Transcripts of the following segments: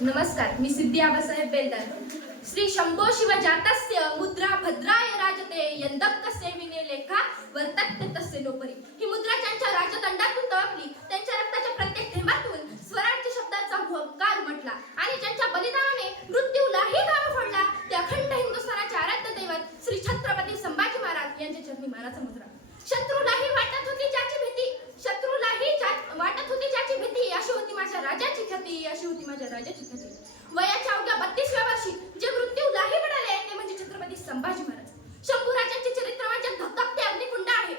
नमस्कार, मी सिद्धी आबासाहेब बेलदार. श्री शंभो शिव जातस्य मुद्रा भद्राय राजते यंदक्कस्य विने लेखा वर्तते तस्य नोपरी. ही मुद्रा ज्यांच्या राजदंडातून तळपली, त्यांच्या रक्ताच्या प्रत्येक थेंबातून स्वराज्य शब्दाचा हुंकार उमटला आणि ज्यांच्या बलिदानाने मृत्यूलाही घाम फोडला, त्या अखंड हिंदुस्थानाचे आराध्य दैवत श्री छत्रपती संभाजी महाराज यांच्या चरणी मानाचा मुद्रा. शत्रूलाही वाटत होती ज्याची भीती, वाटत होती ज्याची भीती, अशी होती माझ्या राजाची ख्याती, अशी होती माझ्या राजाची ख्याती. वयाच्या अवघ्या 32व्या वर्षी जे मृत्यूलाही मिळाले ते म्हणजे छत्रपती संभाजी महाराज. शंभूराजांचे चरित्र म्हणजे धगधगते अग्निकुंड आहे.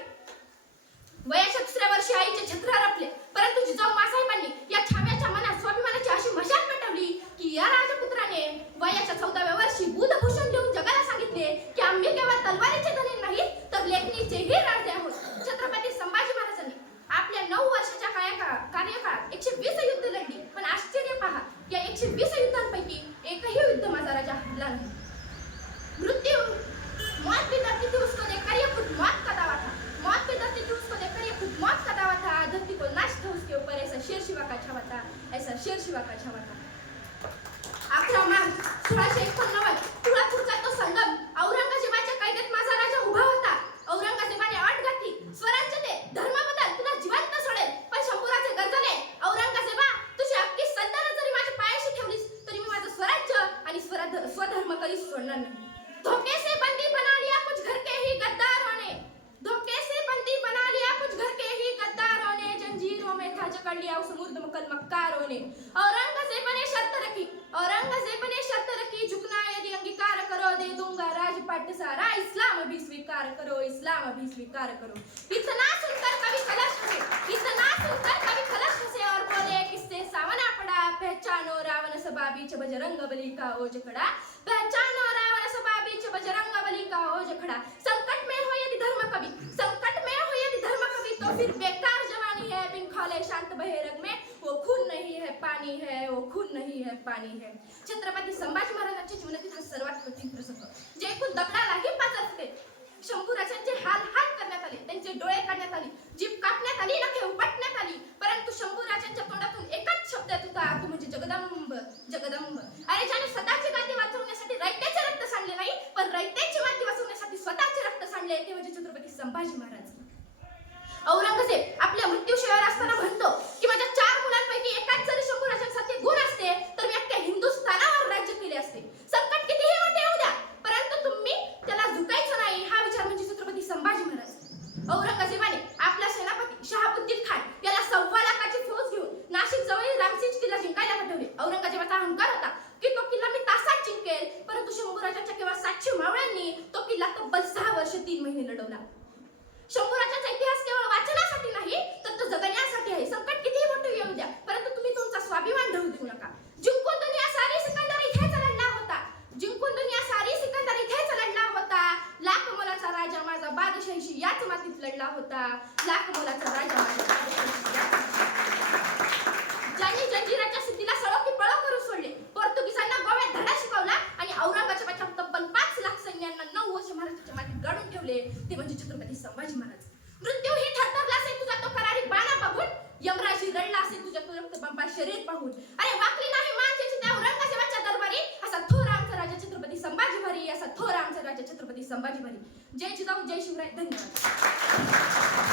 वयाच्या 3ऱ्या वर्षी आईचे छत्र हरपले, परंतु जिजाऊ मासाहेबांनी या छाव्याच्या मनात स्वाभिमानाची अशी मशाल पेटवली की या राजपुत्राने वयाच्या 14व्या वर्षी बुधभूषण देऊन जगाला सांगितले की आम्ही केवळ तलवारीचे धनी नाही तर लेखणीचेही राजे आहोत. छत्रपती संभाजी महाराजांनी आपल्या 9 वर्षाच्या कार्यकाळात 120 युद्ध लढली, पण आश्चर्य पहा, या 120 युद्धांपैकी एकही युद्ध माझा राजा हरला नाही. मृत्यू मौत भी धरती थी उसको देखकर ये खुद मौत का दावा था, मौत भी धरती थी उसको देखकर ये खुद मौत का दावा था. धरती को नाश था उसके ऊपर ऐसा शेर शिवा का छावा था, ऐसा शेर शिवा का छावा था. 11 मार्च 1689 तुळापूरचा तो संगम, औरंगजेबाच्या कैदेत माझा राजा उभा होता. औरंगजेबाने अट घातली, स्वराज्य दे, धर्म बदल, तुला जिवंत सोडेल. पण शंभूराजे गरजले, औरंगजेबा तुझी अख्खी सल्तनत जरी माझ्या पायाशी ठेवलीस तरी मी माझं स्वराज्य आणि स्वधर्म कधीच सोडणार नाही. धोखे से बंदी बना लिया कुछ घर के ही गद्दारों ने, धोखे से बंदी बना लिया कुछ घर के ही गद्दारों ने, जंजीरों में था जकड़ लिया उस मुर्द मुकल मक्कारों ने. औरंगजेब ने शर्त रखी, औरंगजेब ने शर्त रखी, झुकना यदि अंगीकार करो दे दूंगा राजपाट सारा, इस्लाम भी स्वीकार करो, इस्लाम भी स्वीकार करो. इतना सुनकर कभी खलश हंसे, इतना सुनकर कभी खलश हंसे और बोले किससे सावना पड़ा, पहचानो रावण सभा बीच बजरंग बली का ओज खड़ा, पहचानो रावण सभा बीच बजरंग बली का ओज खड़ा. संकट में हो यदि धर्म कभी, संकट में हो यदि धर्म कभी, तो फिर बेकार जवानी है बिन खौले शांत बहेरग में, वो खून नहीं है पानी है, वो खून नहीं है पानी है. छत्रपती संभाजी महाराजांच्या जीवनातील हा सर्वात कठीण प्रसंग, जे एकूण दगडालाही पाचरते. शंभूराजांचे हाल करण्यात आले, त्यांचे डोळे काढण्यात आले, जीभ कापण्यात आली, नखे उपटण्यात आली, परंतु शंभूराजांच्या तोंडातून एकच शब्द येत होता, तो म्हणजे जगदंब जगदंब. अरे ज्याने स्वतःची गादी वाचवण्यासाठी रयतेचे रक्त सांडले नाही, पण रयतेची माती वाचवण्यासाठी स्वतःचे रक्त सांडले, ते म्हणजे छत्रपती संभाजी महाराज. औरंगजेब आपल्या मृत्यूशिवाय असताना म्हणतो की माझ्या 4 मुलांपैकी एकाच जरी शंभूराजांसारखे गुण असते तर मी अख्ख्या हिंदुस्थानावर राज्य केले असते. संकट कितीही मोठे येऊ द्या, परंतु तुम्ही त्याला झुकायचं नाही, हा विचार म्हणजे छत्रपती संभाजी महाराज. औरंगजेबाने आपला सेनापती शहाबुद्दीन खान याला 1.25 लाखाची फौज घेऊन नाशिक जवळील रामसिंग किल्ला जिंकायला पाठवले. औरंगजेबाचा अहंकार होता की तो किल्ला मी तासात जिंकेल, परंतु शंभूराजांच्या केवळ 700 मावळ्यांनी तो किल्ला तब्बल 6 वर्ष 3 महिने लढवला. शंभूराजांचा इतिहास केवळ वाचनासाठी नाही तर तो जगण्यासाठी आहे. संकट कितीही मोठे येऊ द्या, परंतु तुम्ही तुमचा स्वाभिमान ढळू देऊ नका. जिंकून दुनिया सारी सिकंदर इथेच लढला होता, जिंकून दुनिया सारी सिकंदर इथेच लढला होता. लाख मोलाचा राजा माझा बादशाहीशी याच मातीत लढला होता, लाख मोलाचा राजा माझा बादशाहीशी याच ज्यांनी जंजिराच्या सिद्धीला सळो की पळो करून सोडले, पोर्तुगीजांना गोव्यात धडा शिकवला आणि औरंगजेबाच्या तब्बल 5 लाख सैन्यांना 9 वर्ष महाराष्ट्राच्या मातीत गाडून ठेवले, ते म्हणजे छत्रपती संभाजी महाराज. मृत्यू ही थरथरला असेल तुझा तो करारी बाणा बघून, यमराजी रडला असेल तुझ्या तो रक्तबंबा शरीर पाहून. अरे वाकली नाही मांजेची त्या औरंगजेबाच्या दरबारी, असा थोर आमचा राजा छत्रपती संभाजी भारी, असा थोर आमचा राजा छत्रपती संभाजी भारी. जय जिजाऊ, जय शिवराय, धन्यवाद.